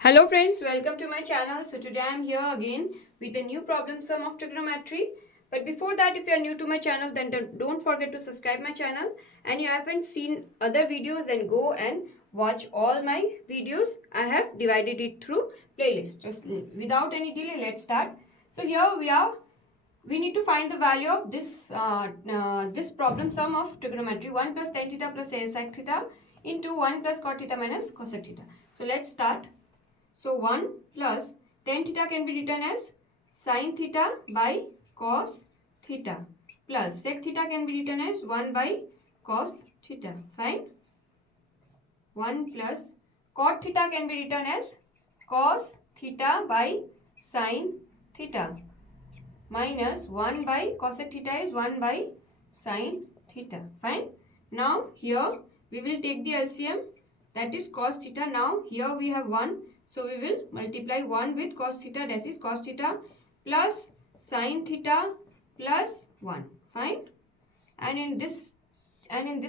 Hello friends, welcome to my channel. So today I am here again with a new problem sum of trigonometry. But before that, if you are new to my channel, then don't forget to subscribe my channel. And you haven't seen other videos, then go and watch all my videos. I have divided it through playlist. Just without any delay, let's start. So here we need to find the value of this problem sum of trigonometry. 1 plus tan theta plus sec theta into 1 plus cot theta minus cosec theta. So let's start. So 1 plus tan theta can be written as sin theta by cos theta plus sec theta can be written as 1 by cos theta. Fine. 1 plus cot theta can be written as cos theta by sin theta minus 1 by cosec theta is 1 by sin theta. Fine. Now here we will take the LCM, that is cos theta. Now here we have 1. So we will multiply 1 with cos theta, that is cos theta plus sin theta plus 1. Fine. And in this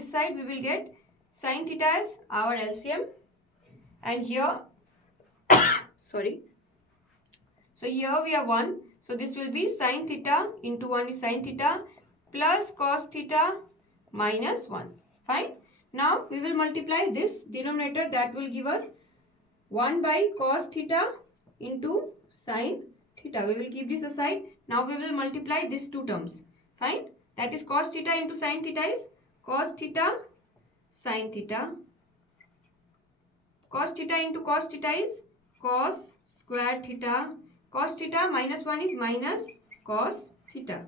side we will get sin theta as our LCM. And here sorry. So here we have 1. So this will be sin theta into 1 is sin theta plus cos theta minus 1. Fine. Now we will multiply this denominator, that will give us 1 by cos theta into sin theta. We will keep this aside. Now we will multiply these two terms. Fine. That is cos theta into sin theta is cos theta sin theta. Cos theta into cos theta is cos square theta. Cos theta minus 1 is minus cos theta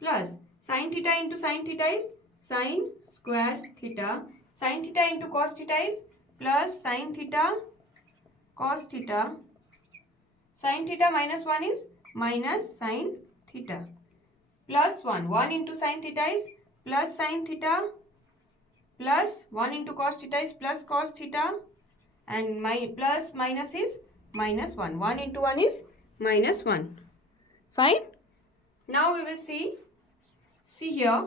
plus sin theta into sin theta is sin square theta. Sin theta into cos theta is plus sin theta cos theta. Sin theta minus 1 is minus sin theta plus 1. 1 into sin theta is plus sin theta plus 1 into cos theta is plus cos theta, and my plus minus is minus 1. 1 into 1 is minus 1. Fine. Now we will see here,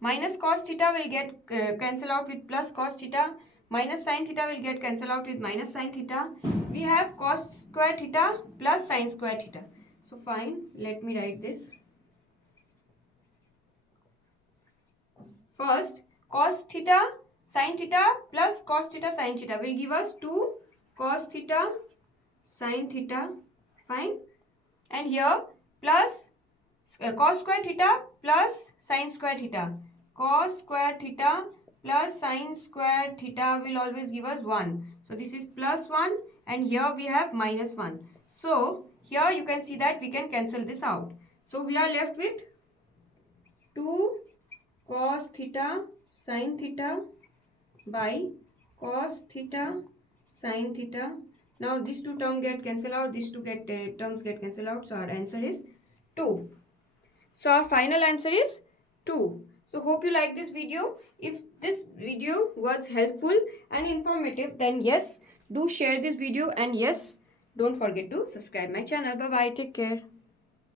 minus cos theta will get cancel out with plus cos theta, minus sin theta will get cancel out with minus sin theta. We have cos square theta plus sin square theta. So fine, let me write this. First, cos theta sin theta plus cos theta sin theta will give us 2 cos theta sin theta. Fine. And here plus cos square theta plus sin square theta. Cos square theta plus sin square theta will always give us 1. So this is plus 1 and here we have minus 1. So here you can see that we can cancel this out. So we are left with 2 cos theta sin theta by cos theta sin theta. Now these two terms get cancelled out, these two terms get cancelled out. So our answer is 2. So our final answer is 2. So hope you like this video. If this video was helpful and informative, then yes, do share this video, and yes, don't forget to subscribe my channel. Bye bye. Take care.